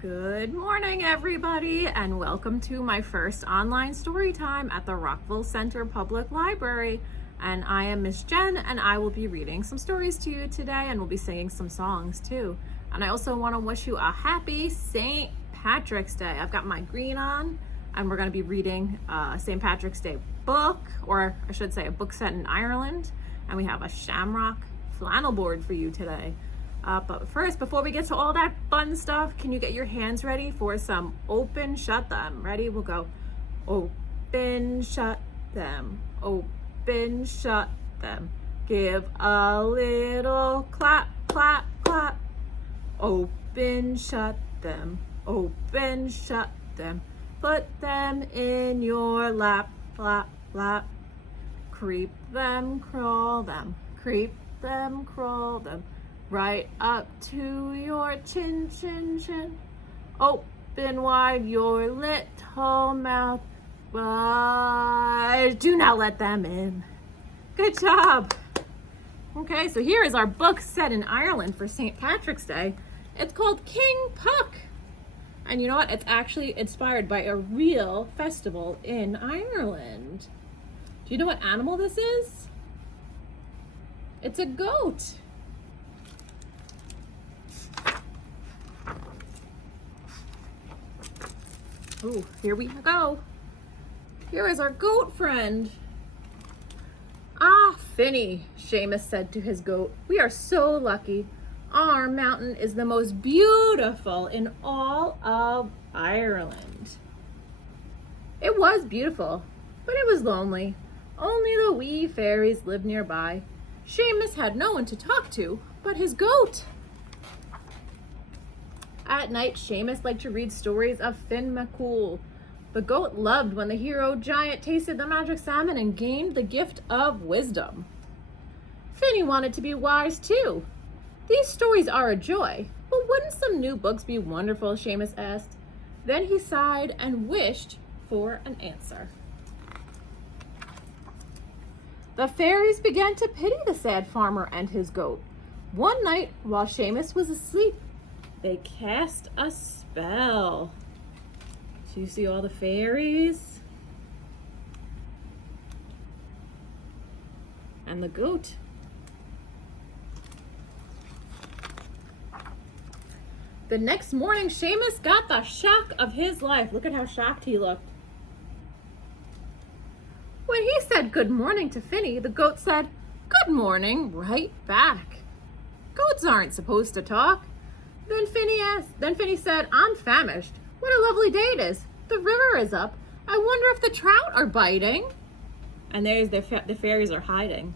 Good morning, everybody, and welcome to my first online story time at the Rockville Center Public Library. And I am Miss Jen, and I will be reading some stories to you today, and we'll be singing some songs too. And I also want to wish you a happy St. Patrick's Day. I've got my green on, and we're going to be reading a St. Patrick's Day book, or I should say a book set in Ireland. And we have a Shamrock flannel board for you today. But first, before we get to all that fun stuff, can you get your hands ready for some open, shut them? Ready? We'll go open, shut them, open, shut them. Give a little clap, clap, clap. Open, shut them, open, shut them. Put them in your lap, lap, lap. Creep them, crawl them, creep them, crawl them. Right up to your chin, chin, chin. Open wide your little mouth, but do not let them in. Good job. Okay, so here is our book set in Ireland for St. Patrick's Day. It's called King Puck. And you know what? It's actually inspired by a real festival in Ireland. Do you know what animal this is? It's a goat. Oh, here we go. Here is our goat friend. Ah, Finny, Seamus said to his goat, we are so lucky. Our mountain is the most beautiful in all of Ireland. It was beautiful, but it was lonely. Only the wee fairies lived nearby. Seamus had no one to talk to but his goat. At night, Seamus liked to read stories of Finn McCool. The goat loved when the hero giant tasted the magic salmon and gained the gift of wisdom. Finny wanted to be wise too. These stories are a joy, but wouldn't some new books be wonderful? Seamus asked. Then he sighed and wished for an answer. The fairies began to pity the sad farmer and his goat. One night, while Seamus was asleep, they cast a spell. So you see all the fairies and the goat. The next morning, Seamus got the shock of his life. Look at how shocked he looked. When he said good morning to Finny, the goat said, good morning, right back. Goats aren't supposed to talk. Then Finny said, I'm famished. What a lovely day it is. The river is up. I wonder if the trout are biting. And there's the fairies are hiding.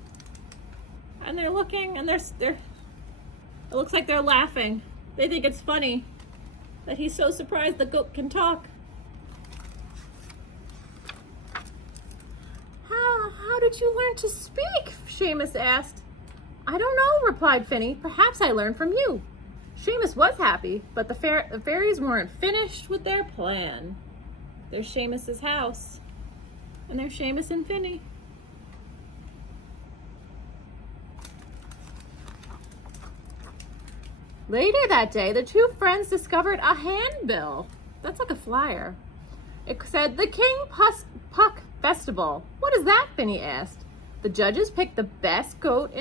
And they're looking, and they're it looks like they're laughing. They think it's funny that he's so surprised the goat can talk. How did you learn to speak? Seamus asked. I don't know, replied Finny. Perhaps I learned from you. Seamus was happy, but the fairies weren't finished with their plan. There's Seamus's house, and there's Seamus and Finny. Later that day, the two friends discovered a handbill. That's like a flyer. It said, the King Puck Festival. What is that? Finny asked. The judges picked the best goat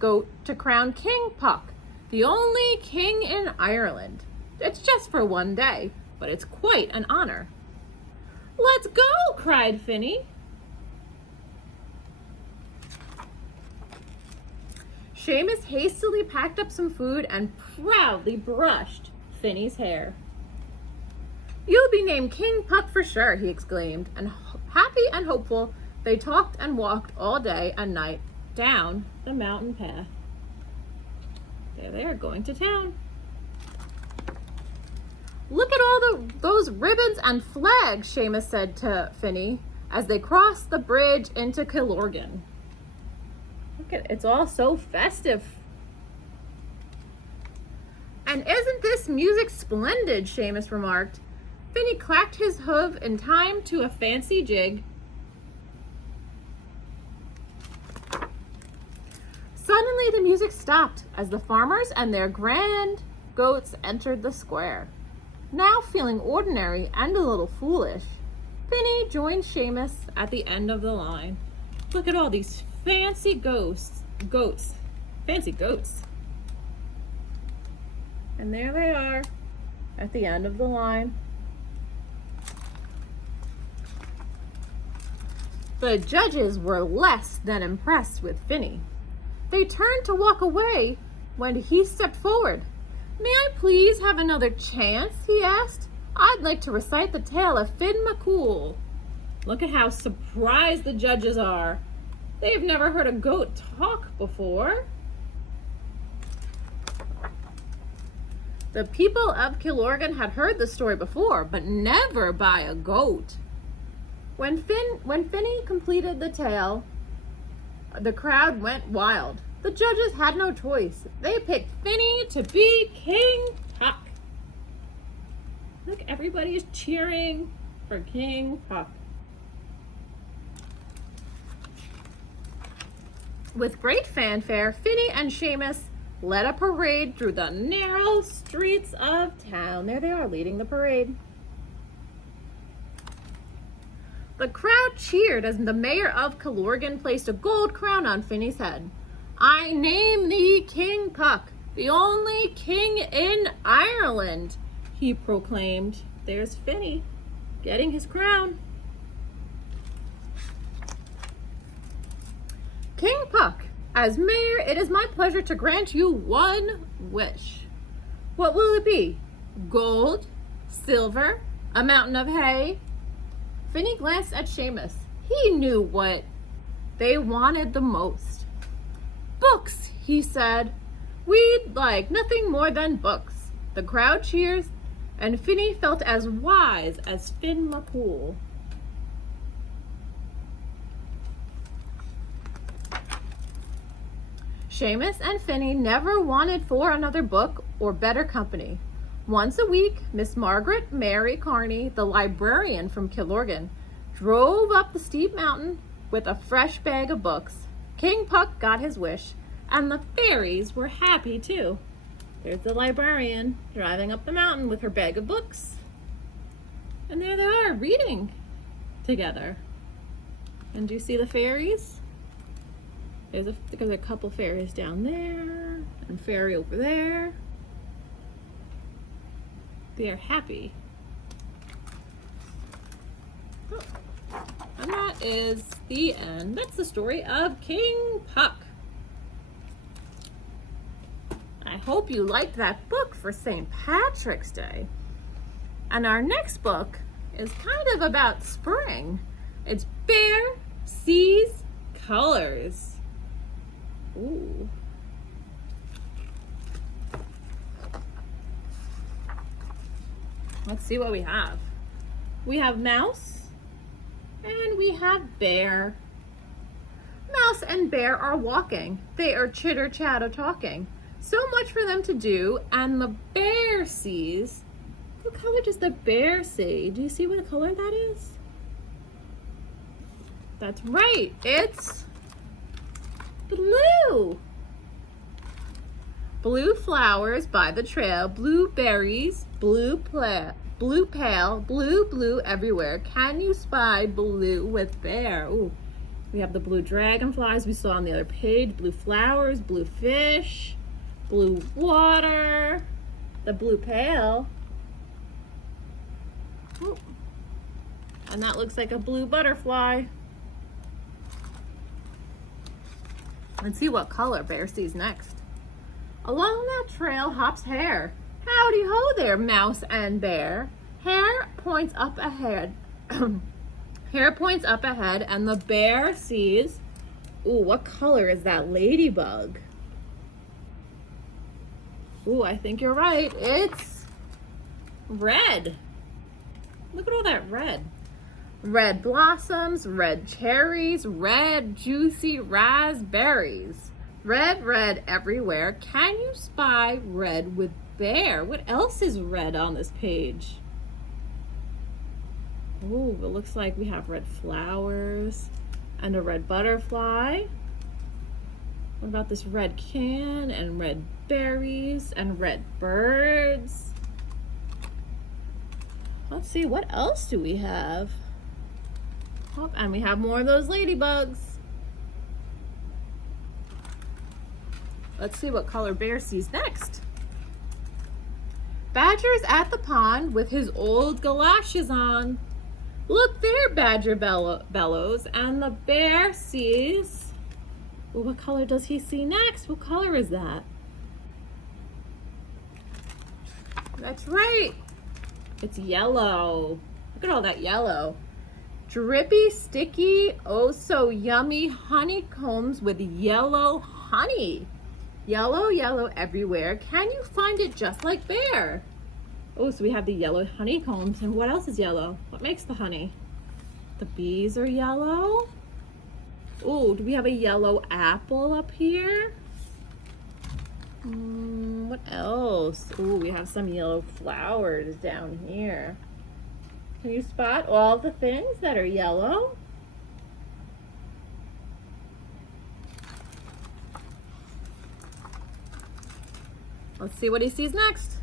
to crown King Puck, the only king in Ireland. It's just for one day, but it's quite an honor. Let's go, cried Finny. Seamus hastily packed up some food and proudly brushed Finny's hair. You'll be named King Puck for sure, he exclaimed, and happy and hopeful, they talked and walked all day and night down the mountain path. There they are, going to town. Look at all those ribbons and flags, Seamus said to Finny as they crossed the bridge into Kilorgan. Look at it's all so festive. And isn't this music splendid? Seamus remarked. Finny clacked his hoof in time to a fancy jig. Suddenly the music stopped as the farmers and their grand goats entered the square. Now feeling ordinary and a little foolish, Finny joined Seamus at the end of the line. Look at all these fancy goats. Fancy goats. And there they are at the end of the line. The judges were less than impressed with Finny. They turned to walk away when he stepped forward. "May I please have another chance?" he asked. "I'd like to recite the tale of Finn McCool." Look at how surprised the judges are. They've never heard a goat talk before. The people of Kilorgan had heard the story before, but never by a goat. When Finny completed the tale, the crowd went wild. The judges had no choice. They picked Finny to be King Puck. Look, everybody is cheering for King Puck. With great fanfare, Finny and Seamus led a parade through the narrow streets of town. There they are, leading the parade. The crowd cheered as the mayor of Kilorgan placed a gold crown on Finny's head. "I name thee King Puck, the only king in Ireland," he proclaimed. There's Finny getting his crown. "King Puck, as mayor, it is my pleasure to grant you one wish." "What will it be? Gold? Silver? A mountain of hay?" Finny glanced at Seamus. He knew what they wanted the most. "Books," he said. "We'd like nothing more than books." The crowd cheers, and Finny felt as wise as Finn McCool. Seamus and Finny never wanted for another book or better company. Once a week, Miss Margaret Mary Carney, the librarian from Kilorgan, drove up the steep mountain with a fresh bag of books. King Puck got his wish, and the fairies were happy too. There's the librarian driving up the mountain with her bag of books. And there they are, reading together. And do you see the fairies? There's a couple fairies down there, and fairy over there. They are happy. Oh, and that is the end. That's the story of King Puck. I hope you liked that book for St. Patrick's Day. And our next book is kind of about spring. It's Bear Sees Colors. Ooh. Let's see what we have. We have Mouse and we have Bear. Mouse and Bear are walking. They are chitter-chatter talking. So much for them to do, and the bear sees. What color does the bear see? Do you see what color that is? That's right, it's blue. Blue flowers by the trail, blue berries, blue pale, blue everywhere. Can you spy blue with Bear? Ooh, we have the blue dragonflies we saw on the other page, blue flowers, blue fish, blue water, the blue pail. Ooh. And that looks like a blue butterfly. Let's see what color Bear sees next. Along that trail hops Hare. Howdy ho there, Mouse and Bear. Hare points up ahead. Hare points up ahead, and the bear sees, ooh, what color is that ladybug? Ooh, I think you're right. It's red. Look at all that red. Red blossoms, red cherries, red juicy raspberries. Red everywhere. Can you spy red with Bear? What else is red on this page? Ooh, it looks like we have red flowers and a red butterfly. What about this red can and red berries and red birds? Let's see, what else do we have? Oh, and we have more of those ladybugs. Let's see what color Bear sees next. Badger's at the pond with his old galoshes on. Look there, Badger bellows, and the bear sees... Well, what color does he see next? What color is that? That's right. It's yellow. Look at all that yellow. Drippy, sticky, oh so yummy honeycombs with yellow honey. Yellow, yellow everywhere. Can you find it just like Bear? Oh, so we have the yellow honeycombs. And what else is yellow? What makes the honey? The bees are yellow. Oh, do we have a yellow apple up here? What else? Oh, we have some yellow flowers down here. Can you spot all the things that are yellow? Let's see what he sees next.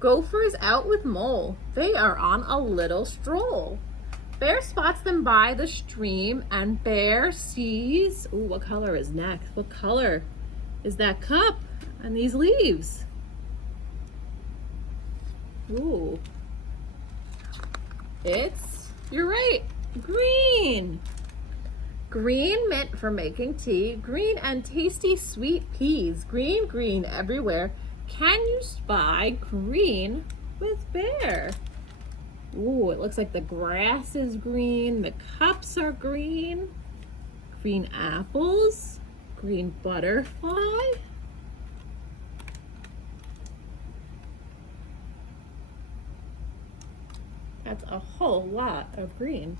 Gopher's out with Mole. They are on a little stroll. Bear spots them by the stream, and Bear sees... Ooh, what color is next? What color is that cup and these leaves? Ooh. You're right, green. Green mint for making tea. Green and tasty sweet peas. Green, green everywhere. Can you spy green with Bear? Ooh, it looks like the grass is green. The cups are green. Green apples. Green butterfly. That's a whole lot of green.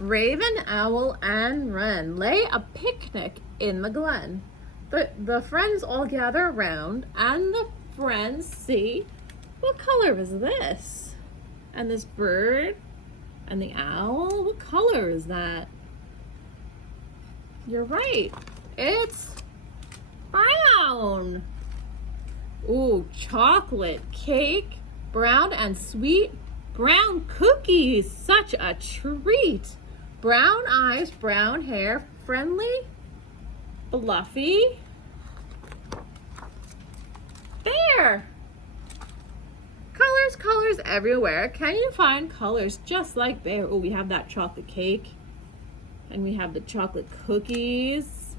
Raven, owl, and wren lay a picnic in the glen. The friends all gather around, and the friends see, what color is this? And this bird and the owl, what color is that? You're right, it's brown. Ooh, chocolate cake, brown and sweet, brown cookies, such a treat. Brown eyes, brown hair, friendly, fluffy. Bear. Colors, colors everywhere. Can you find colors just like Bear? Oh, we have that chocolate cake, and we have the chocolate cookies,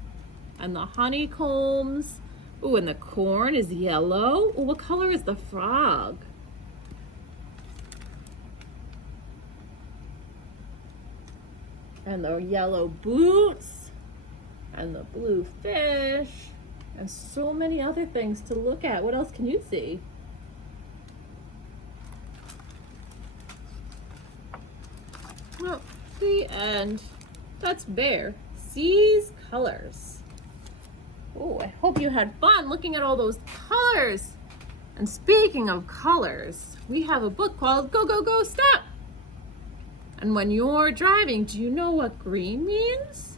and the honeycombs. Oh, and the corn is yellow. Oh, what color is the frog? And the yellow boots, and the blue fish, and so many other things to look at. What else can you see? Well, the end. That's Bear sees colors. Oh, I hope you had fun looking at all those colors. And speaking of colors, we have a book called Go, Go, Go, Stop. And when you're driving, do you know what green means?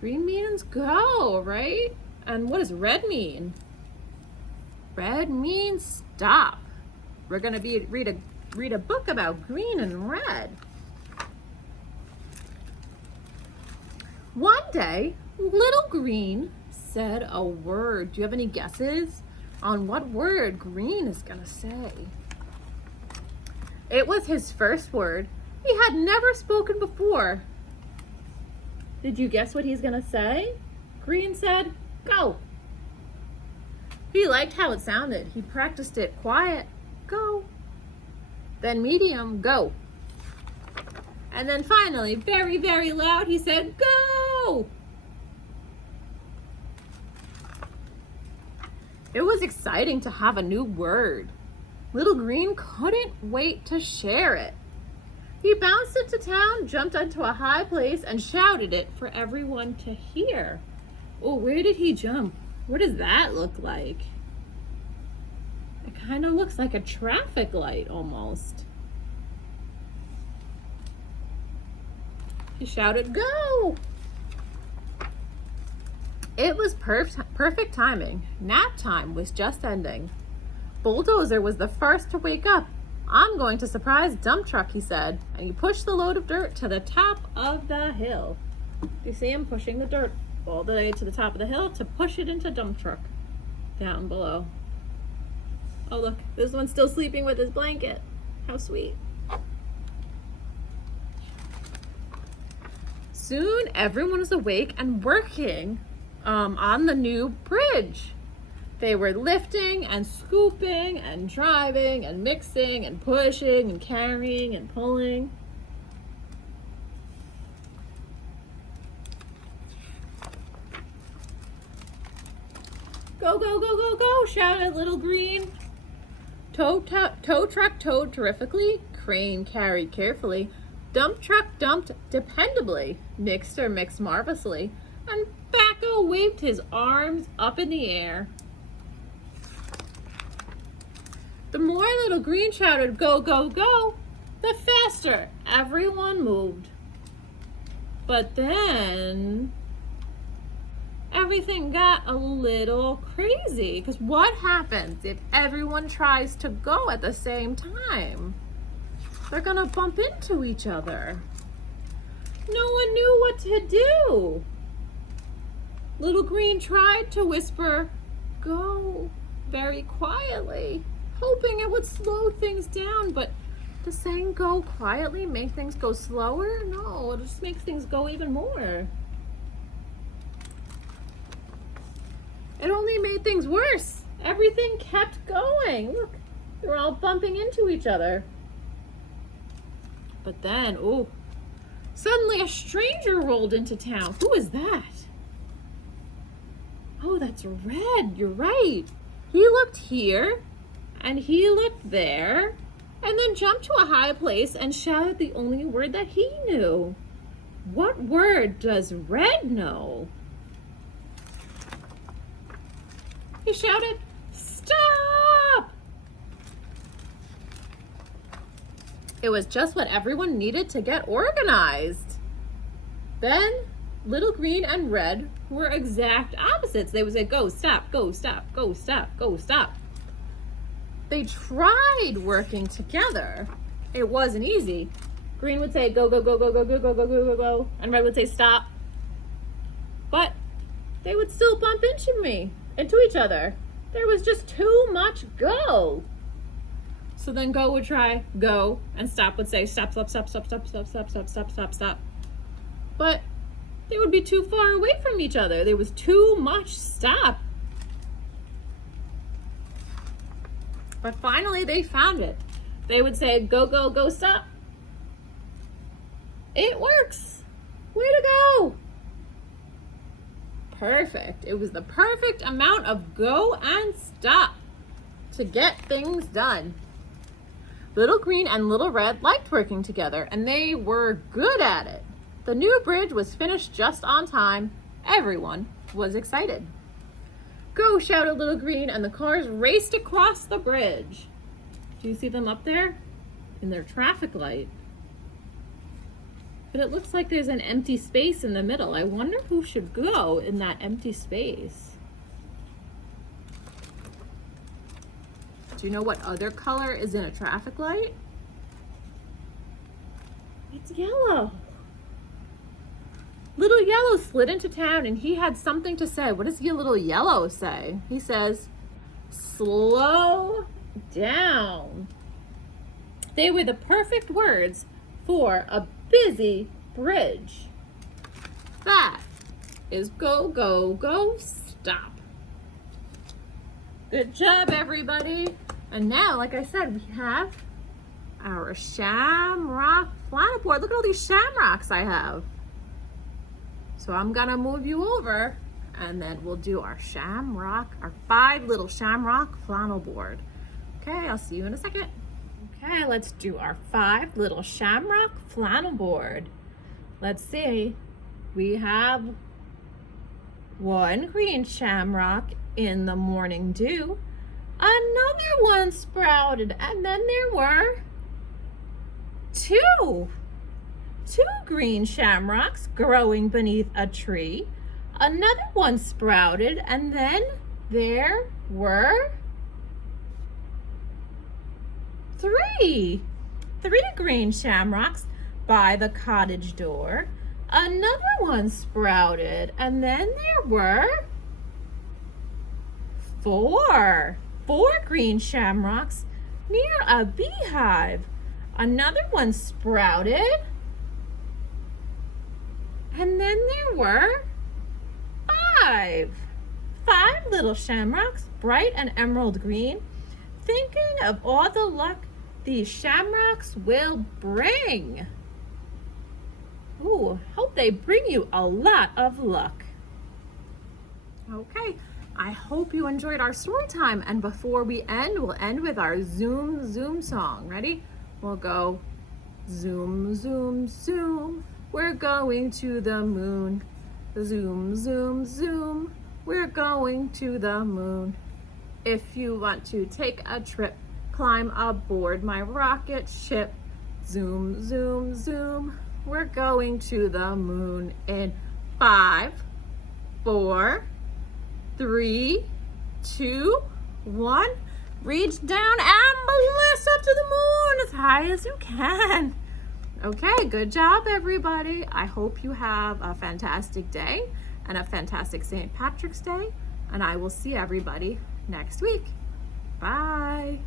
Green means go, right? And what does red mean? Red means stop. We're going to read a book about green and red. One day, Little Green said a word. Do you have any guesses on what word Green is going to say? It was his first word. He had never spoken before. Did you guess what he's going to say? Green said, go. He liked how it sounded. He practiced it quiet, go. Then medium, go. And then finally, very, very loud, he said, go. It was exciting to have a new word. Little Green couldn't wait to share it. He bounced into town, jumped onto a high place, and shouted it for everyone to hear. Oh, where did he jump? What does that look like? It kind of looks like a traffic light almost. He shouted, go! It was perfect timing. Nap time was just ending. Bulldozer was the first to wake up. I'm going to surprise dump truck, he said, and he pushed the load of dirt to the top of the hill. You see him pushing the dirt all the way to the top of the hill to push it into dump truck down below. Oh look, this one's still sleeping with his blanket. How sweet. Soon everyone was awake and working on the new bridge. They were lifting and scooping and driving and mixing and pushing and carrying and pulling. Go, go, go, go, go, shouted Little Green. Tow truck towed terrifically, crane carried carefully, dump truck dumped dependably, mixer mixed marvelously, and Backo waved his arms up in the air. The more Little Green shouted, go, go, go, the faster everyone moved. But then everything got a little crazy, because what happens if everyone tries to go at the same time? They're gonna bump into each other. No one knew what to do. Little Green tried to whisper, go, very quietly, hoping it would slow things down, but does saying go quietly make things go slower? No, it just makes things go even more. It only made things worse. Everything kept going. Look, they were all bumping into each other. But then, oh, suddenly a stranger rolled into town. Who is that? Oh, that's Red. You're right. He looked here, and he looked there, and then jumped to a high place and shouted the only word that he knew. What word does Red know? He shouted, stop! It was just what everyone needed to get organized. Then Little Green and Red were exact opposites. They would say, go, stop, go, stop, go, stop, go, stop. They tried working together. It wasn't easy. Green would say, go, go, go, go, go, go, go, go, go, go, go, and Red would say, stop. But they would still bump into each other. There was just too much go. So then Go would try go, and Stop would say stop, stop, stop, stop, stop, stop, stop, stop, stop, stop, stop. But they would be too far away from each other. There was too much stop. But finally they found it. They would say go, go, go, stop. It works. Way to go. Perfect. It was the perfect amount of go and stop to get things done. Little Green and Little Red liked working together, and they were good at it. The new bridge was finished just on time. Everyone was excited. Go, shouted Little Green, and the cars raced across the bridge. Do you see them up there? In their traffic light. But it looks like there's an empty space in the middle. I wonder who should go in that empty space. Do you know what other color is in a traffic light? It's yellow. Little Yellow slid into town and he had something to say. What does Little Yellow say? He says, slow down. They were the perfect words for a busy bridge. That is go, go, go, stop. Good job, everybody. And now, like I said, we have our Shamrock flannel board. Look at all these shamrocks I have. So I'm gonna move you over and then we'll do our shamrock, our 5 little shamrock flannel board. Okay, I'll see you in a second. Okay, let's do our 5 little shamrock flannel board. Let's see, we have 1 green shamrock in the morning dew. Another one sprouted, and then there were 2 green shamrocks growing beneath a tree. Another one sprouted, and then there were three green shamrocks by the cottage door. Another one sprouted, and then there were four green shamrocks near a beehive. Another one sprouted, and then there were five little shamrocks, bright and emerald green, thinking of all the luck these shamrocks will bring. Ooh, hope they bring you a lot of luck. Okay, I hope you enjoyed our story time. And before we end, we'll end with our zoom, zoom song. Ready? We'll go zoom, zoom, zoom. We're going to the moon. Zoom, zoom, zoom. We're going to the moon. If you want to take a trip, climb aboard my rocket ship. Zoom, zoom, zoom. We're going to the moon in 5, 4, 3, 2, 1. Reach down and blast up to the moon as high as you can. Okay, good job, everybody. I hope you have a fantastic day and a fantastic St. Patrick's Day, and I will see everybody next week. Bye.